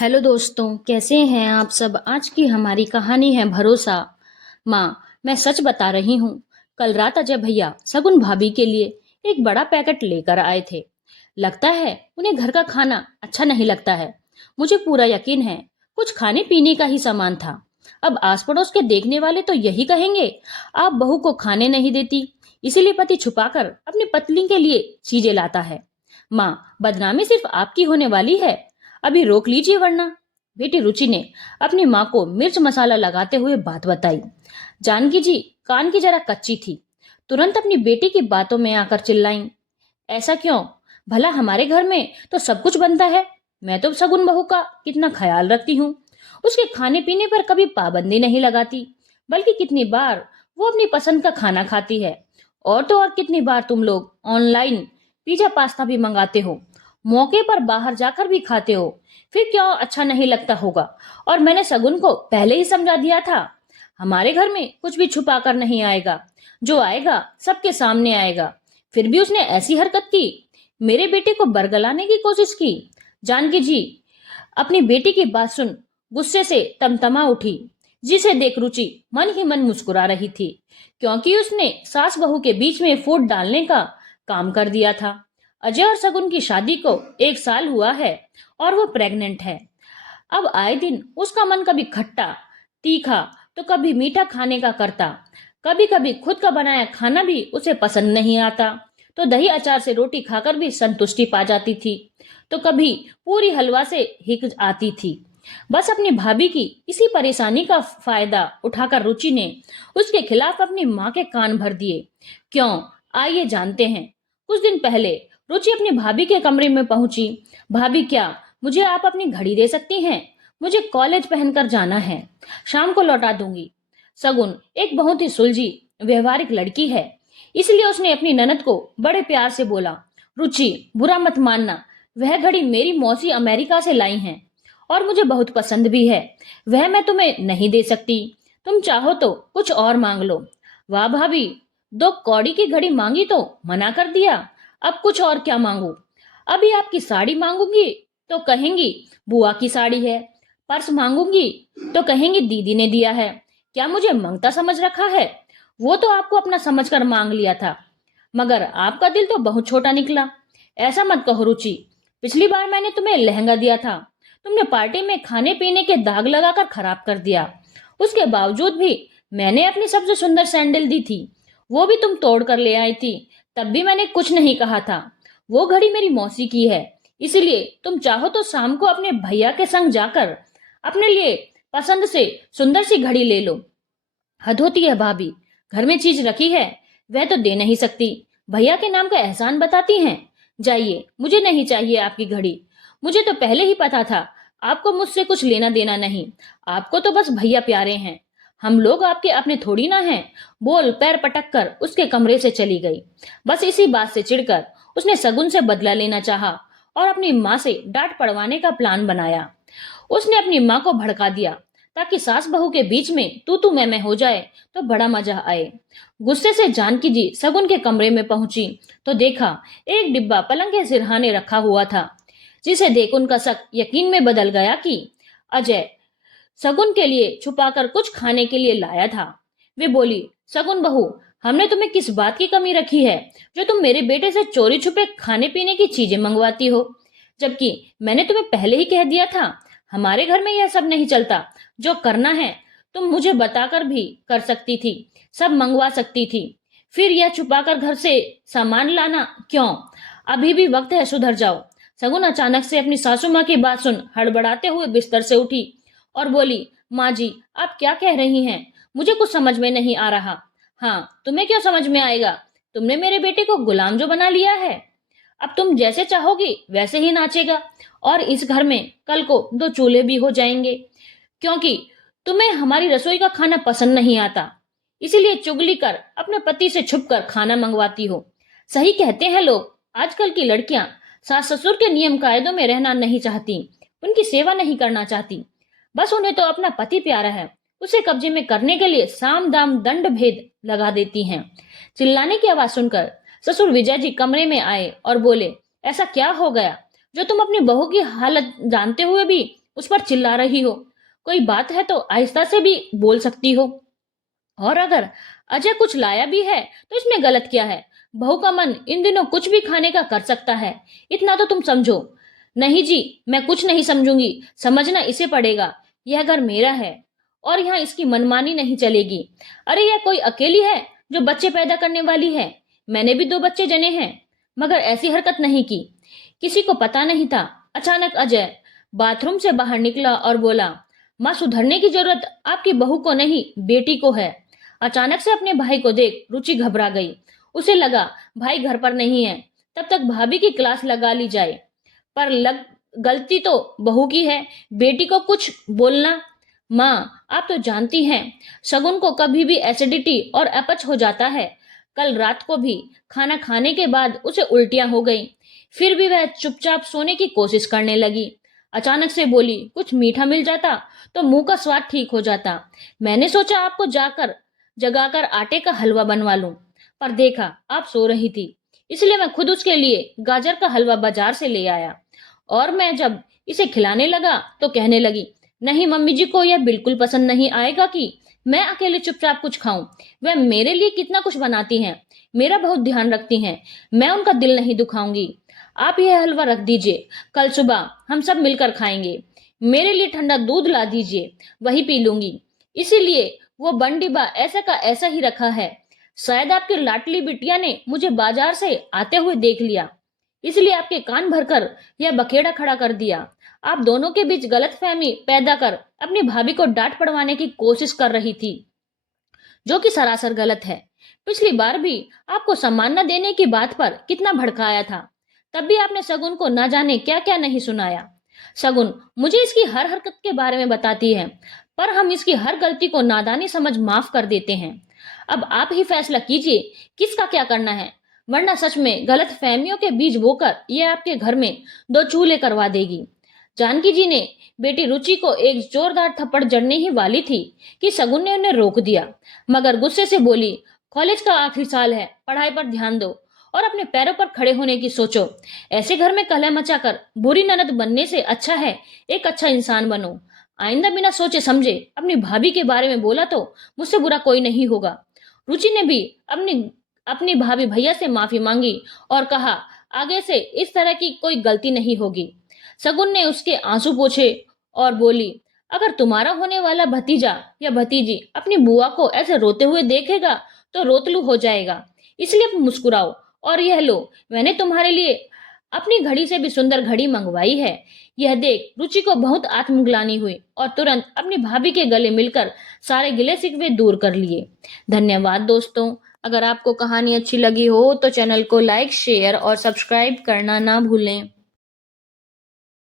Hello दोस्तों, कैसे हैं आप सब। आज की हमारी कहानी है भरोसा। माँ, मैं सच बता रही हूँ। कल रात अजय भैया सगुन भाभी के लिए एक बड़ा पैकेट लेकर आए थे। लगता है उन्हें घर का खाना अच्छा नहीं लगता है। मुझे पूरा यकीन है कुछ खाने पीने का ही सामान था। अब आस पड़ोस के देखने वाले तो यही कहेंगे, आप बहू को खाने नहीं देती, इसीलिए पति छुपाकर अपनी पत्नी के लिए चीजें लाता है। माँ, बदनामी सिर्फ आपकी होने वाली है। अभी रोक लीजिए वरना। बेटी रुचि ने अपनी माँ को मिर्च मसाला लगाते हुए बात बताई। जानकी जी कान की जरा कच्ची थी, तुरंत अपनी बेटी की बातों में आकर चिल्लाईं। ऐसा क्यों? भला हमारे घर में तो सब कुछ बनता है। मैं तो सगुन बहू का कितना ख्याल रखती हूँ। उसके खाने पीने पर कभी पाबंदी नहीं लगाती, बल्कि कितनी बार वो अपनी पसंद का खाना खाती है। और तो और कितनी बार तुम लोग ऑनलाइन पिज्जा पास्ता भी मंगाते हो, मौके पर बाहर जाकर भी खाते हो। फिर क्यों अच्छा नहीं लगता होगा? और मैंने सगुन को पहले ही समझा दिया था, हमारे घर में कुछ भी छुपा कर नहीं आएगा, जो आएगा सबके सामने आएगा। फिर भी उसने ऐसी हरकत की, मेरे बेटे को बरगलाने की कोशिश की। जानकी जी अपनी बेटी की बात सुन गुस्से से तमतमा उठी, जिसे देख रुचि मन ही मन मुस्कुरा रही थी, क्योंकि उसने सास बहू के बीच में फूट डालने का काम कर दिया था। अजय और सगुन की शादी को 1 साल हुआ है और वो प्रेग्नेंट है। अब आए दिन उसका मन कभी खट्टा तीखा तो कभी मीठा खाने का करता। कभी कभी खुद का बनाया खाना भी उसे पसंद नहीं आता, तो दही अचार से रोटी खाकर भी संतुष्टि पा जाती थी, तो कभी पूरी हलवा से हिक आती थी। बस अपनी भाभी की इसी परेशानी का फायदा उठाकर रुचि ने उसके खिलाफ अपनी माँ के कान भर दिए। क्यों? आइए जानते हैं। कुछ दिन पहले रुचि अपनी भाभी के कमरे में पहुंची। भाभी, क्या मुझे आप अपनी घड़ी दे सकती हैं? मुझे कॉलेज पहनकर जाना है, शाम को लौटा दूंगी। सगुन एक बहुत ही सुलझी व्यवहारिक लड़की है, इसलिए उसने अपनी ननद को बड़े प्यार से बोला, रुचि बुरा मत मानना, वह घड़ी मेरी मौसी अमेरिका से लाई हैं और मुझे बहुत पसंद भी है। वह मैं तुम्हें नहीं दे सकती, तुम चाहो तो कुछ और मांग लो। वाह भाभी, 2 कौड़ी की घड़ी मांगी तो मना कर दिया, अब कुछ और क्या मांगू? अभी आपकी साड़ी मांगूंगी तो कहेंगी बुआ की साड़ी है, पर्स मांगूंगी तो कहेंगी दीदी ने दिया है। क्या मुझे मंगता समझ रखा है? वो तो आपको अपना समझकर मांग लिया था, मगर आपका दिल तो बहुत छोटा निकला। ऐसा मत कहो रुचि, पिछली बार मैंने तुम्हें लहंगा दिया था, तुमने पार्टी में खाने पीने के दाग लगाकर खराब कर दिया। उसके बावजूद भी मैंने अपनी सबसे सुंदर सैंडल दी थी, वो भी तुम तोड़ कर ले आई थी, तब भी मैंने कुछ नहीं कहा था। वो घड़ी मेरी मौसी की है, इसलिए तुम चाहो तो शाम को अपने भैया के संग जाकर अपने लिए पसंद से सुंदर सी घड़ी ले लो। हद होती है भाभी, घर में चीज रखी है वह तो दे नहीं सकती, भैया के नाम का एहसान बताती हैं। जाइए, मुझे नहीं चाहिए आपकी घड़ी। मुझे तो पहले ही पता था आपको मुझसे कुछ लेना देना नहीं, आपको तो बस भैया प्यारे हैं, हम लोग आपके अपने थोड़ी ना हैं। बोल पैर पटक कर उसके कमरे से चली गई। बस इसी बात से चिढ़कर उसने सगुन से बदला लेना चाहा और अपनी माँ से डांट पड़वाने का प्लान बनाया। उसने अपनी माँ को भड़का दिया ताकि सास बहू के बीच में तू मैं हो जाए तो बड़ा मजा आए। गुस्से से जानकी जी सगुन के कमरे में पहुंची तो देखा एक डिब्बा पलंग के सिरहाने रखा हुआ था, जिसे देख उनका शक यकीन में बदल गया कि अजय सगुन के लिए छुपाकर कुछ खाने के लिए लाया था। वे बोली, सगुन बहू, हमने तुम्हें किस बात की कमी रखी है जो तुम मेरे बेटे से चोरी छुपे खाने पीने की चीजें मंगवाती हो, जबकि मैंने तुम्हें पहले ही कह दिया था हमारे घर में यह सब नहीं चलता। जो करना है तुम मुझे बताकर भी कर सकती थी, सब मंगवा सकती थी। फिर यह छुपाकर घर से सामान लाना क्यों? अभी भी वक्त है, सुधर जाओ। सगुन अचानक से अपनी सासू माँ की बात सुन हड़बड़ाते हुए बिस्तर से उठी और बोली, माँ जी आप क्या कह रही हैं? मुझे कुछ समझ में नहीं आ रहा। हाँ, तुम्हें क्यों समझ में आएगा? तुमने मेरे बेटे को गुलाम जो बना लिया है, अब तुम जैसे चाहोगी वैसे ही नाचेगा, और इस घर में कल को 2 चूल्हे भी हो जाएंगे, क्योंकि तुम्हें हमारी रसोई का खाना पसंद नहीं आता, इसीलिए चुगली कर अपने पति से छुपकर खाना मंगवाती हो। सही कहते हैं लोग, आजकल की लड़कियां सास ससुर के नियम कायदों में रहना नहीं चाहती, उनकी सेवा नहीं करना चाहती। बस उन्हें तो अपना पति प्यारा है, उसे कब्जे में करने के लिए साम दाम दंड भेद लगा देती हैं। चिल्लाने की आवाज सुनकर ससुर विजय जी कमरे में आए और बोले, ऐसा क्या हो गया जो तुम अपनी बहू की हालत जानते हुए भी उस पर चिल्ला रही हो? कोई बात है तो आहिस्ता से भी बोल सकती हो। और अगर अजय कुछ लाया भी है तो इसमें गलत क्या है? बहू का मन इन दिनों कुछ भी खाने का कर सकता है, इतना तो तुम समझो। नहीं जी, मैं कुछ नहीं समझूंगी, समझना इसे पड़ेगा। यह घर मेरा है और यहाँ इसकी मनमानी नहीं चलेगी। अरे यह कोई अकेली है जो बच्चे पैदा करने वाली है? मैंने भी 2 बच्चे जने हैं, मगर ऐसी हरकत नहीं की। किसी को पता नहीं था। अचानक अजय बाथरूम से बाहर निकला और बोला, माँ, सुधरने की जरूरत आपकी बहू को नहीं, बेटी को है। अचानक से अपने भाई को देख रुचि घबरा गई। उसे लगा भाई घर पर नहीं है, तब तक भाभी की क्लास लगा ली जाए। पर गलती तो बहू की है, बेटी को कुछ बोलना। माँ, आप तो जानती हैं शगुन को कभी भी एसिडिटी और अपच हो जाता है। कल रात को भी खाना खाने के बाद उसे उल्टियां हो गई, फिर भी वह चुपचाप सोने की कोशिश करने लगी। अचानक से बोली, कुछ मीठा मिल जाता तो मुंह का स्वाद ठीक हो जाता। मैंने सोचा आपको जगाकर आटे का हलवा बनवा लूं, पर देखा आप सो रही थी, इसलिए मैं खुद उसके लिए गाजर का हलवा बाजार से ले आया। और मैं जब इसे खिलाने लगा तो कहने लगी, नहीं, मम्मी जी को यह बिल्कुल पसंद नहीं आएगा कि मैं अकेले चुपचाप कुछ खाऊं। वह मेरे लिए कितना कुछ बनाती हैं, मेरा बहुत ध्यान रखती हैं, मैं उनका दिल नहीं दुखाऊंगी। आप यह हलवा रख दीजिए, कल सुबह हम सब मिलकर खाएंगे। मेरे लिए ठंडा दूध ला दीजिए, वही पी लूंगी। इसीलिए वो बन डिब्बा ऐसा का ऐसा ही रखा है। शायद आपकी लाडली बिटिया ने मुझे बाजार से आते हुए देख लिया, इसलिए आपके कान भरकर यह बखेड़ा खड़ा कर दिया। आप दोनों के बीच गलतफहमी पैदा कर अपनी भाभी को डांट पड़वाने की कोशिश कर रही थी, जो कि सरासर गलत है। पिछली बार भी आपको सम्मान न देने की बात पर कितना भड़काया था, तब भी आपने शगुन को ना जाने क्या क्या नहीं सुनाया। शगुन मुझे इसकी हर हरकत के बारे में बताती है, पर हम इसकी हर गलती को नादानी समझ माफ कर देते हैं। अब आप ही फैसला कीजिए किसका क्या करना है, वरना सच में गलत फहमियों के बीज बोकर यह आपके घर में 2 चूल्हे करवा देगी। जानकी जी ने बेटी रुचि को एक जोरदार थप्पड़ जड़ने ही वाली थी कि शगुन ने उन्हें रोक दिया, मगर गुस्से से बोली, कॉलेज का आखिरी साल है, पढ़ाई पर ध्यान दो और अपने पैरों पर खड़े होने की सोचो। ऐसे घर में कलह मचाकर बुरी ननद बनने से अच्छा है एक अच्छा इंसान बनो। आइंदा बिना सोचे समझे अपनी भाभी के बारे में बोला तो मुझसे बुरा कोई नहीं होगा। रुचि ने भी अपनी अपनी भाभी भैया से माफी मांगी और कहा, आगे से इस तरह की कोई गलती नहीं होगी। शगुन ने उसके आंसू पोंछे और बोली, अगर तुम्हारा होने वाला भतीजा या भतीजी अपनी बुआ को ऐसे रोते हुए देखेगा तो रोतलू हो जाएगा। इसलिए अब मुस्कुराओ और यह लो, मैंने तुम्हारे लिए अपनी घड़ी से भी सुंदर घड़ी मंगवाई है। यह देख रुचि को बहुत आत्मग्लानि हुई और तुरंत अपनी भाभी के गले मिलकर सारे गिले शिकवे दूर कर लिए। धन्यवाद दोस्तों। अगर आपको कहानी अच्छी लगी हो तो चैनल को लाइक, शेयर और सब्सक्राइब करना ना भूलें।